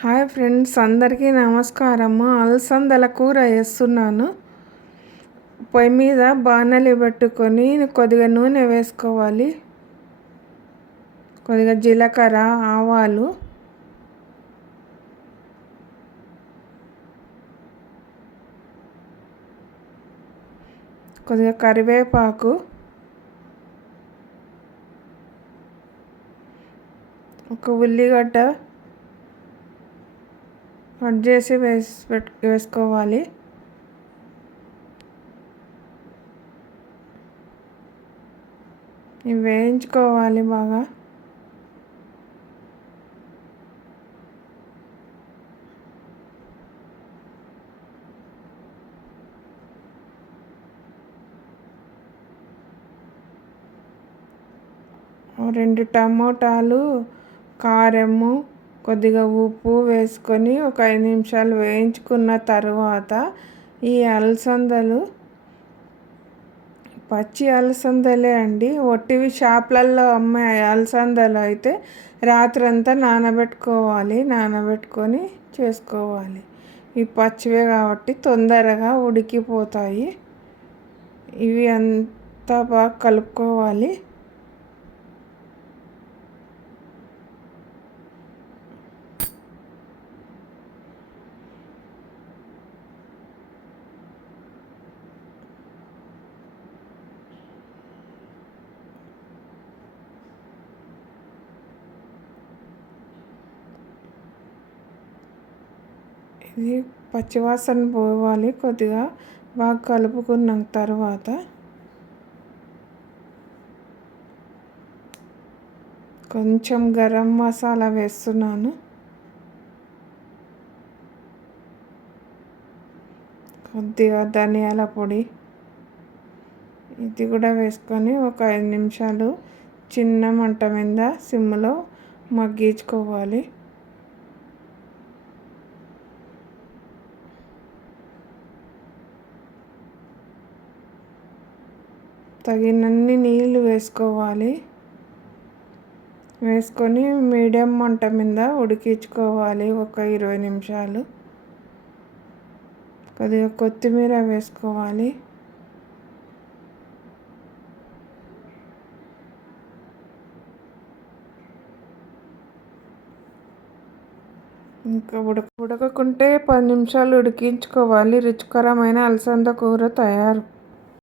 Hi friends అందరికీ నమస్కారము. అలసందల కూర వేస్తున్నాను. పొయ్యి మీద బాణలి పెట్టుకొని కొద్దిగా నూనె వేసుకోవాలి. కొద్దిగా జీలకర్ర ఆవాలు. కొద్దిగా కరివేపాకు. ఒక ఉల్లిగడ్డ. కట్ చేసి వేసి వేసుకోవాలి. ఇవి వేయించుకోవాలి బాగా. రెండు టమోటాలు కారము కొద్దిగా ఉప్పు వేసుకొని ఒక ఐదు నిమిషాలు వేయించుకున్న తర్వాత ఈ అలసందలు పచ్చి అలసందలే అండి. ఒట్టివి షాప్లలో అమ్మే అలసందలు అయితే రాత్రంతా నానబెట్టుకోవాలి నానబెట్టుకొని చేసుకోవాలి. ఈ పచ్చివే కాబట్టి తొందరగా ఉడికిపోతాయి. ఇవి అంతా బాగా కలుపుకోవాలి. ఇది పచ్చివాసన పోవాలి కొద్దిగా. బాగా కలుపుకున్న తర్వాత కొంచెం గరం మసాలా వేస్తున్నాను. కొద్దిగా ధనియాల పొడి ఇది కూడా వేసుకొని ఒక ఐదు నిమిషాలు చిన్న మంట మీద సిమ్లో మగ్గించుకోవాలి. తగినన్ని నీళ్ళు వేసుకోవాలి. వేసుకొని మీడియం మంట మీద ఉడికించుకోవాలి ఒక ఇరవై నిమిషాలు. కొద్దిగా కొత్తిమీర వేసుకోవాలి. ఇంకా ఉడక ఉడకకుంటే పది నిమిషాలు ఉడికించుకోవాలి. రుచికరమైన అలసంద కూర తయారు.